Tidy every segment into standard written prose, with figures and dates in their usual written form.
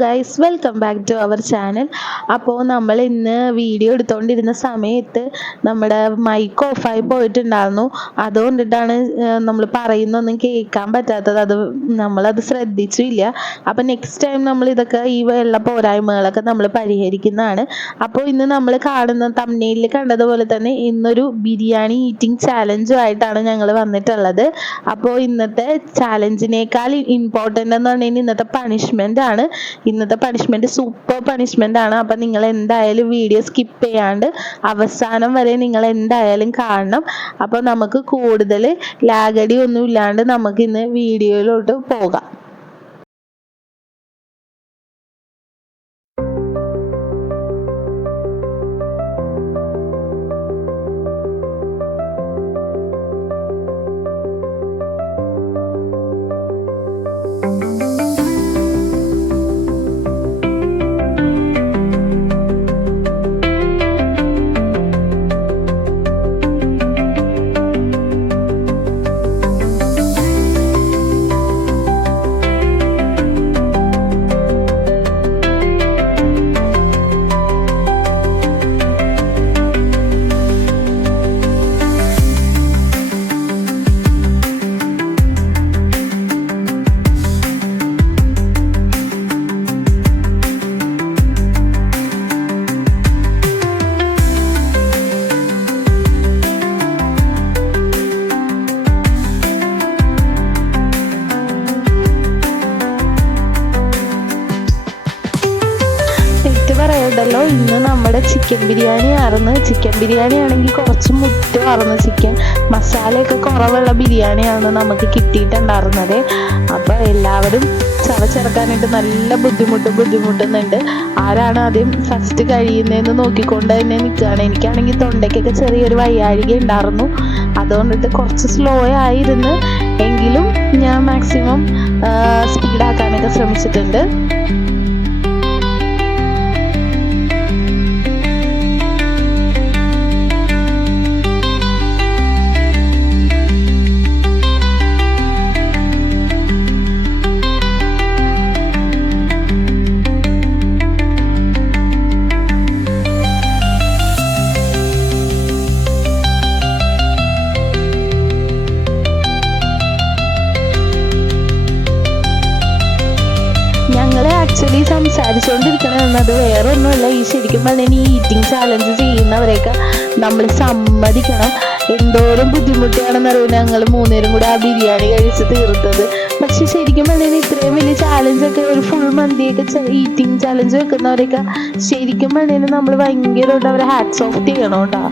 Guys, welcome back to our channel. അപ്പോൾ നമ്മൾ ഇന്ന് വീഡിയോ എടുത്തുകൊണ്ടിരുന്ന സമയത്ത് നമ്മുടെ മൈക്ക് ഓഫായി പോയിട്ടുണ്ടായിരുന്നു. അതുകൊണ്ടിട്ടാണ് നമ്മൾ പറയുന്നൊന്നും കേൾക്കാൻ പറ്റാത്തത്. നമ്മളത് ശ്രദ്ധിച്ചില്ല. അപ്പോൾ നെക്സ്റ്റ് ടൈം നമ്മൾ ഇതൊക്കെ ഈ വെള്ള പോരായ്മകളൊക്കെ നമ്മൾ പരിഹരിക്കുന്നതാണ്. അപ്പോൾ ഇന്ന് നമ്മൾ കാണുന്ന തംബ്നെയിലിൽ കണ്ടതുപോലെ തന്നെ ഇന്നൊരു ബിരിയാണി ഈറ്റിംഗ് ചാലഞ്ചുമായിട്ടാണ് ഞങ്ങൾ വന്നിട്ടുള്ളത്. അപ്പോൾ ഇന്നത്തെ ചാലഞ്ചിനേക്കാൾ ഇമ്പോർട്ടൻ്റ് എന്ന് പറഞ്ഞാൽ ഇന്നത്തെ പണിഷ്മെൻ്റ് ആണ്. ഇന്നത്തെ പണിഷ്മെന്റ് സൂപ്പർ പണിഷ്മെന്റ് ആണ്. അപ്പം നിങ്ങൾ എന്തായാലും വീഡിയോ സ്കിപ്പ് ചെയ്യാണ്ട് അവസാനം വരെ നിങ്ങൾ എന്തായാലും കാണണം. അപ്പോൾ നമുക്ക് കൂടുതൽ ലാഗടി ഒന്നും ഇല്ലാണ്ട് നമുക്ക് ഇന്ന് വീഡിയോയിലോട്ട് പോകാം. പറയണ്ടല്ലോ, ഇന്ന് നമ്മുടെ ചിക്കൻ ബിരിയാണി ആയിരുന്നു. ചിക്കൻ ബിരിയാണി ആണെങ്കിൽ കുറച്ച് മുറ്റുമായിരുന്നു. ചിക്കൻ മസാലയൊക്കെ കുറവുള്ള ബിരിയാണിയാണ് നമുക്ക് കിട്ടിയിട്ടുണ്ടായിരുന്നത്. അപ്പോൾ എല്ലാവരും ചവച്ചിറക്കാനായിട്ട് നല്ല ബുദ്ധിമുട്ടുന്നുണ്ട്. ആരാണ് ആദ്യം ഫസ്റ്റ് കഴിയുന്നതെന്ന് നോക്കിക്കൊണ്ട് തന്നെ നിൽക്കുകയാണ്. എനിക്കാണെങ്കിൽ തൊണ്ടയ്ക്കൊക്കെ ചെറിയൊരു വയ്യാഴിക ഉണ്ടായിരുന്നു. അതുകൊണ്ടിട്ട് കുറച്ച് സ്ലോ ആയിരുന്നു. എങ്കിലും ഞാൻ മാക്സിമം സ്പീഡാക്കാനൊക്കെ ശ്രമിച്ചിട്ടുണ്ട്. ആക്ച്വലി സംസാരിച്ചുകൊണ്ടിരിക്കണമെന്നത് വേറെ ഒന്നുമല്ല. ഈ ശരിക്കും പറഞ്ഞാൽ ഈ ഈറ്റിംഗ് ചാലഞ്ച് ചെയ്യുന്നവരെയൊക്കെ നമ്മൾ സമ്മതിക്കണം. എന്തോരം ബുദ്ധിമുട്ടാണെന്ന് അറിയാം. ഞങ്ങൾ മൂന്നേരും കൂടെ ആ ബിരിയാണി കഴിച്ച് തീർത്തത്. പക്ഷെ ശരിക്കും പറഞ്ഞാൽ ഇത്രയും വലിയ ചാലഞ്ചൊക്കെ, ഒരു ഫുൾ മന്തിയൊക്കെ ഈറ്റിംഗ് ചാലഞ്ച് വെക്കുന്നവരൊക്കെ ശരിക്കും പറഞ്ഞാൽ നമ്മൾ ഭയങ്കരമായിട്ട് അവരെ ഹാറ്റ്സ് ഓഫ് ചെയ്യണം കേട്ടോ.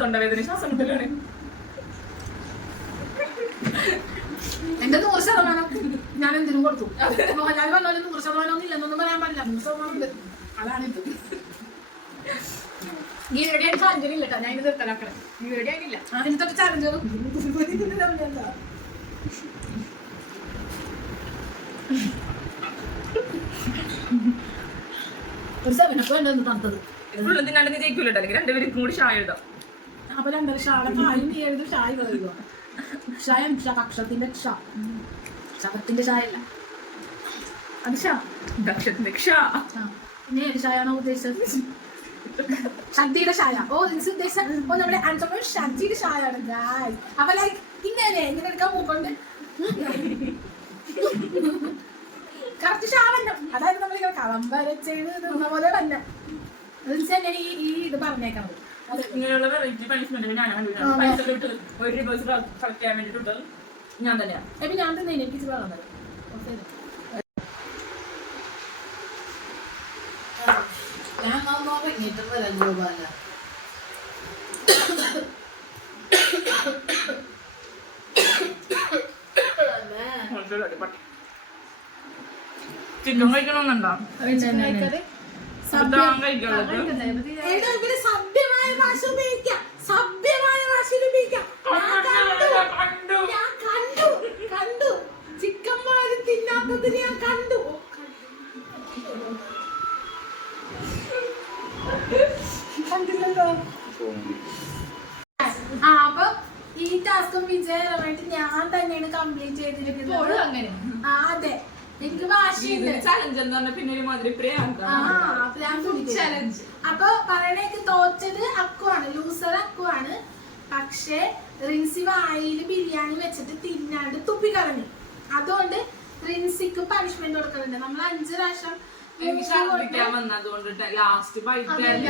തൊണ്ടവേദന ശ്വാസം മുട്ടലാണ്. എന്റെ 100% ഞാൻ എന്തിനും കൊടുത്തു. മോഹൻലാൽ പറഞ്ഞാലും 100% ഒന്നും ഇല്ലെന്നൊന്നും പറയാൻ പാടില്ല. 100% അതാണിത്. ഈവരുടെ ചാലഞ്ച് ഇല്ല കേട്ടോ. ഞാൻ ഇത് നിർത്തലാക്കണം. ഈവരുടെ ആയിട്ടില്ല. അതിനൊക്കെ ചാലഞ്ച് ഒരു 7 വേണ്ടെന്ന് തണുത്തത് ഉള്ളതിനാണെന്ന് ജയിക്കൂല. അല്ലെങ്കിൽ രണ്ടുപേരും കൂടി ഷായ എഴുതാം. അപ്പൊ രണ്ടര ഷായും നീ എഴുതും. ഷായ എഴുതുക. ഷായം അക്ഷരത്തിന്റെ ശബത്തിന്റെ ഷായ അല്ല, അത് ഷാക്ഷത്തിന്റെ ഷാ. പിന്നെ ഏത് ഷായാണോ ഉദ്ദേശിച്ചത്? ശക്തിയുടെ ഷായ. ഉദ്ദേശിച്ച നമ്മുടെ ആൻസർ ശക്തിയുടെ ഷായാണ്. അപ്പൊ ലൈക്ക് ഇങ്ങനെ എടുക്കാൻ പോക്കൊണ്ട് കറക്റ്റ് ഷാ തന്നെ. അതായത് നമ്മളിങ്ങനെ കളം വരച്ചെയ്ത് തന്ന പോലെ തന്നെ. അതിന് ഈ ഇത് പറഞ്ഞേക്കണത്. ഇങ്ങനെയുള്ള വെറൈറ്റി പണിഷ്മെന്റ് ഞാൻ തന്നെയാണ്. എപ്പോ ഞാൻ തന്നെ എനിക്ക് വെള്ളം തരും. ചിക്കൻ കഴിക്കണമെന്നുണ്ടോ? സഭ്യമായ ഭാഷ ഉപയോഗിക്കാം. ഞാൻ കണ്ടു ചിക്കന്മാര് തിന്നാത്തത് ഞാൻ കണ്ടു. കണ്ടില്ലല്ലോ. അപ്പൊ ഈ ടാസ്കും വിജയകരമായിട്ട് ഞാൻ തന്നെയാണ് കംപ്ലീറ്റ് ചെയ്തിരിക്കുന്നത്. അതെ, എനിക്ക് വാശിയുണ്ട്. അപ്പൊ പറയണേക്ക് തോറ്റത് അക്കുവാണ്, ലൂസർ അക്കുവാണ്. പക്ഷെ റിൻസി വായിൽ ബിരിയാണി വെച്ചിട്ട് തിന്നാണ്ട് തുപ്പിക്കളഞ്ഞു. അതുകൊണ്ട് റിൻസിക്ക് പണിഷ്മെന്റ് കൊടുക്കുന്നുണ്ട്. നമ്മൾ 5 പ്രാവശ്യം എനിക്ക് ഛർദ്ദിക്കാൻ വന്നതുകൊണ്ട് ലാസ്റ്റ്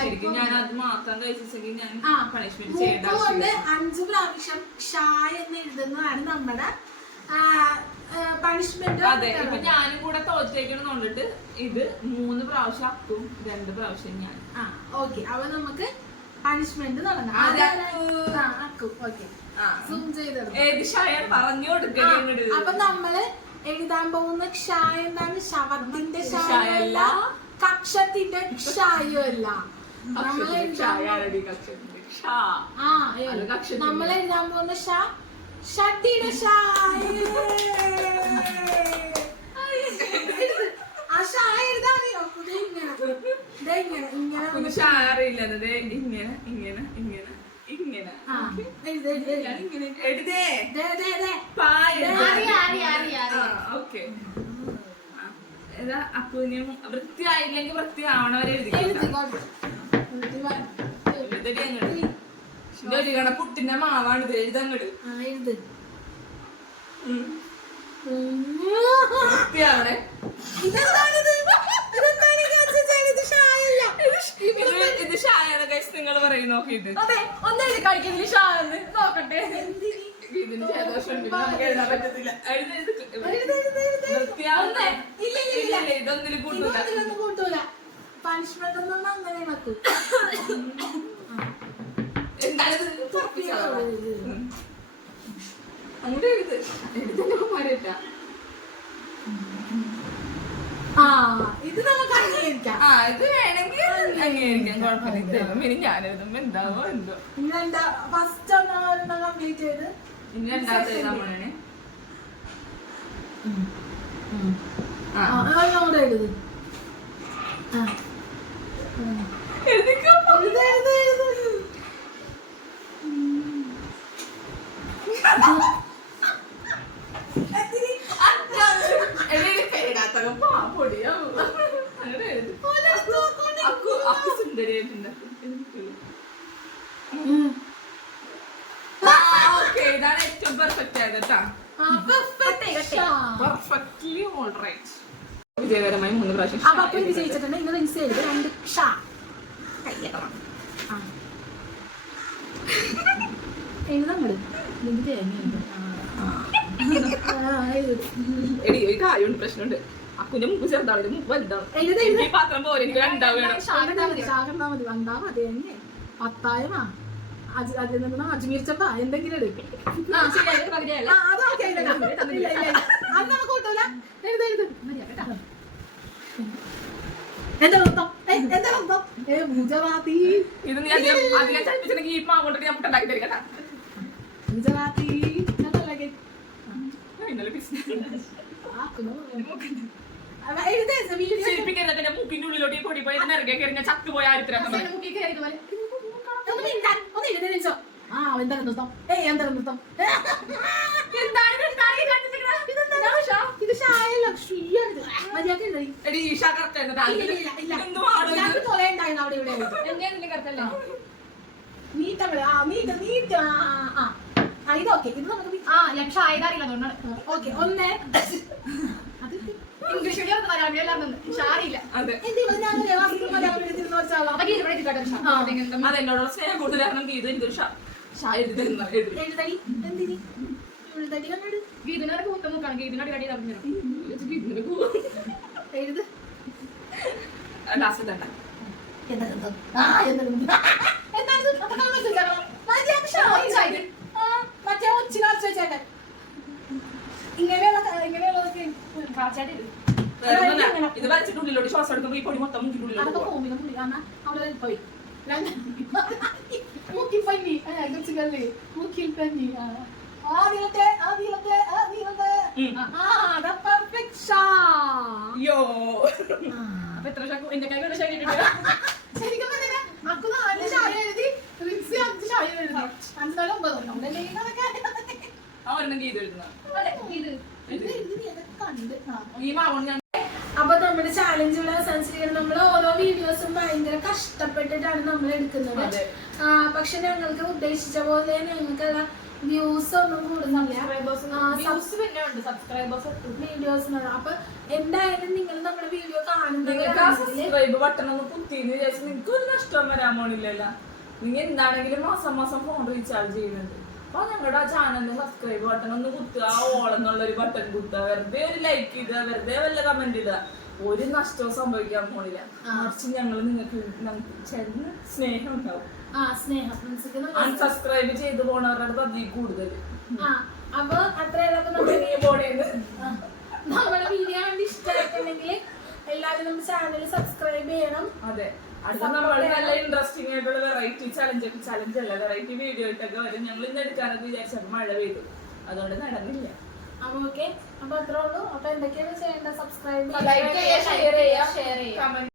ശരിക്കും ഞാൻ അത് മാത്രം കഴിച്ചെങ്കിൽ ഞാൻ പണിഷ്മെന്റ് ചെയ്യേണ്ട കൊണ്ട് 5 പ്രാവശ്യം ഷായ് എന്ന് എഴുതുന്നതാണ് നമ്മുടെ പണിഷ്മെന്റ്. അതെ, ഇപ്പൊ ഞാനും കൂടെ തോറ്റേക്കണം കൊണ്ടിട്ട് ഇത് 3 പ്രാവശ്യം അക്കും 2 പ്രാവശ്യം ഞാൻ. ഓക്കെ, അപ്പൊ നമുക്ക് പണിഷ്മെന്റ് തുടങ്ങാം. സൂം ചെയ്തത് പറഞ്ഞു കൊടുക്കണ. അപ്പൊ നമ്മള് എഴുതാൻ പോകുന്ന ക്ഷായ എന്താണ്? ശവത്തിന്റെ ക്ഷായല്ല, കക്ഷത്തിന്റെ ക്ഷായല്ല. നമ്മൾ എഴുതാൻ പോകുന്ന ഷട്ടിയുടെ ഷായ. ആ ഷായ എഴുതാറിയോ? അറിയില്ലത് ഇങ്ങനെ ഇങ്ങനെ ഇങ്ങനെ ഇങ്ങനെ ഓക്കെ. അപ്പൂനും വൃത്തിയായില്ലെങ്കിൽ വൃത്തിയാവണവരെ എഴുതി ഒരു പുട്ടിന്റെ മാവാണിത്. എഴുതങ്ങട് വൃത്തിയാവണേ. ഇത് ഷായാണ് ഗൈസ്, നിങ്ങൾ പറയും നോക്കിയിട്ട്. ഇതിന് ജലദോഷം എഴുതാൻ പറ്റത്തില്ല. ഇതൊന്നിലും കൂട്ടൂല. പണിഷ്മെന്റ് ഒന്നും അങ്ങനെ വെക്കും. അങ്ങോട്ട് എഴുത്, എഴുതല്ലമാരല്ല. ഇത് നമുക്ക് അംഗീകരിക്കാം. ഇത് വേണമെങ്കിൽ അംഗീകരിക്കാം, കുഴപ്പമില്ല. ഇനി ഞാൻ എഴുതുമ്പോ എന്താവോ എന്തോ. ഫസ്റ്റ് കംപ്ലീറ്റ് ചെയ്ത് ഇനി രണ്ടാമത്തെ നമ്മളാണ്. എഴുത്. ഇതാണ് ഏറ്റവും പെർഫെക്റ്റ് ആയത് കേട്ടാ. Perfectly alright. വിജയകരമായി 3 പ്രാവശ്യം വിജയിച്ചിട്ടുണ്ട്. ഇന്ന് റിൻസ് ചെയ്ത് 2 ഷാ എഴുതങ്ങട്. എടി ഒരു കാര്യമുണ്ട്, പ്രശ്നമുണ്ട്. അക്കുന്റെ മുമ്പ് ചെറുതാണ്, മുമ്പ് വലുതാണ്. ഈ പാത്രം പോലെ എനിക്ക് രണ്ടാവുകയാണ്. പത്തായമാ അജ്മീർ ചപ്പ എന്തെങ്കിലും എടുക്കും. ഗുജറാത്തി ഇത് നീ അധികം ചലിപ്പിച്ചിട്ടുണ്ടെങ്കിൽ ഈ മാവോണ്ട് ഞാൻ പുട്ടുണ്ടാക്കി തരും കേട്ടാ. ഗുജറാത്തി ശരിപ്പിക്കരുത്. മൂക്കിന്റെ ഉള്ളിലോട്ട് ഈ പൊടി പോയി നിറകെ കയറി ചത്തു പോയ ആരിത്തരം. ഇതൊക്കെ ഇത് നമുക്ക് ലക്ഷം ആയതാറില്ല. ഓക്കെ, ഒന്ന് ഇംഗ്ലീഷ് മീഡിയം ഷാരില്ല. അതെന്നോടുള്ള സ്നേഹം കൂടുതൽ കാരണം ഗീത എനിക്കൊരു ഗീതനോട് കൂത്ത മുക്കാണ്. ഗീതനോട് കടി പറഞ്ഞു എഴുത്. മറ്റേ ഒച്ചിനാച്ചേട്ടൻ ഇങ്ങനെയുള്ളതൊക്കെ ഇത് വരച്ചിട്ടുള്ളിലോട്ട് ശ്വാസം എടുക്കുമ്പോ ഈ പൊടി മൊത്തം മുക്കിട്ടുള്ളിലോട്ട് മൂക്കിൽ പനി കൊച്ചുകളി മൂക്കിൽ പനി ആദ്യത്തെ അതാ പെർഫെക്ഷൻ യോ അപ്പൊ എത്ര എന്റെ കൈ കൊണ്ട് ശരി ശരിക്കും പറഞ്ഞാ അക്കു 4 ചായ എഴുതി റിൻസി 5 ചായ എഴുതി 5 4 9 നമ്മളല്ലേ ആ ഒരെണ്ണം ഗീത എഴുതുന്ന കണ്ട് ഈ മാവോണ്ട് ഞാൻ അപ്പൊ നമ്മുടെ ചാലഞ്ചുകൾ അവസാനിച്ചിരിക്കുന്നത് നമ്മൾ ഓരോ വീഡിയോസും ഭയങ്കര കഷ്ടപ്പെട്ടിട്ടാണ് നമ്മൾ എടുക്കുന്നത്. പക്ഷെ ഞങ്ങൾക്ക് ഉദ്ദേശിച്ച പോലെ ഞങ്ങൾക്കുള്ള വ്യൂസ് ഒന്നും കൂടുന്നില്ല വീഡിയോസ്. അപ്പൊ എന്തായാലും നിങ്ങൾ നമ്മുടെ വീഡിയോ സബ്സ്ക്രൈബ് ബട്ടൺ ഒന്ന് കുത്തിന്ന് വിചാരിച്ചു നിങ്ങൾക്ക് ഒരു നഷ്ടം വരാൻ പോണില്ലല്ലോ. നിങ്ങൾ എന്താണെങ്കിലും മാസം മാസം ഫോൺ റീചാർജ് ചെയ്യുന്നുണ്ട്. അപ്പൊ ഞങ്ങളുടെ ആ ചാനലിന്റെ സബ്സ്ക്രൈബ് ബട്ടൺ ഒന്ന് കുത്തുക, ഓളെന്നുള്ളൊരു ബട്ടൺ കുത്തുക, വെറുതെ ഒരു ലൈക്ക് ഇടുക, വെറുതെ വല്ല കമന്റ് ഇടുക. ഒരു നഷ്ടവും സംഭവിക്കാൻ പോണില്ല. മറിച്ച് ഞങ്ങള് നിങ്ങൾക്ക് സ്നേഹം ഉണ്ടാവും. അൺസബ്സ്ക്രൈബ് ചെയ്ത് പോണവരുടെ അടുത്ത് അതിൽ കൂടുതൽ. അപ്പൊ അത്രയുള്ള നമ്മുടെ വീഡിയോ ഇഷ്ടമായിട്ടുണ്ടെങ്കിൽ എല്ലാവരും നമ്മുടെ ചാനൽ സബ്സ്ക്രൈബ് ചെയ്യണം. അതെ, അടുത്ത നമ്മൾ നല്ല ഇൻട്രസ്റ്റിംഗ് ആയിട്ടുള്ള വെറൈറ്റി ചലഞ്ച് അല്ല വെറൈറ്റി വീഡിയോ ഇട്ടൊക്കെ വരും. ഞങ്ങൾ ഇന്ന് എടുക്കാനൊക്കെ വിചാരിച്ചപ്പോൾ മഴ പെയ്തു, അതുകൊണ്ട് നടന്നില്ല. ഓക്കെ, അപ്പൊ അത്രേ ഉള്ളൂ. അപ്പൊ എന്തൊക്കെയാണ് ചെയ്യേണ്ടത്? സബ്സ്ക്രൈബ് ചെയ്യുക, ഷെയർ ചെയ്യുക, കമന്റ്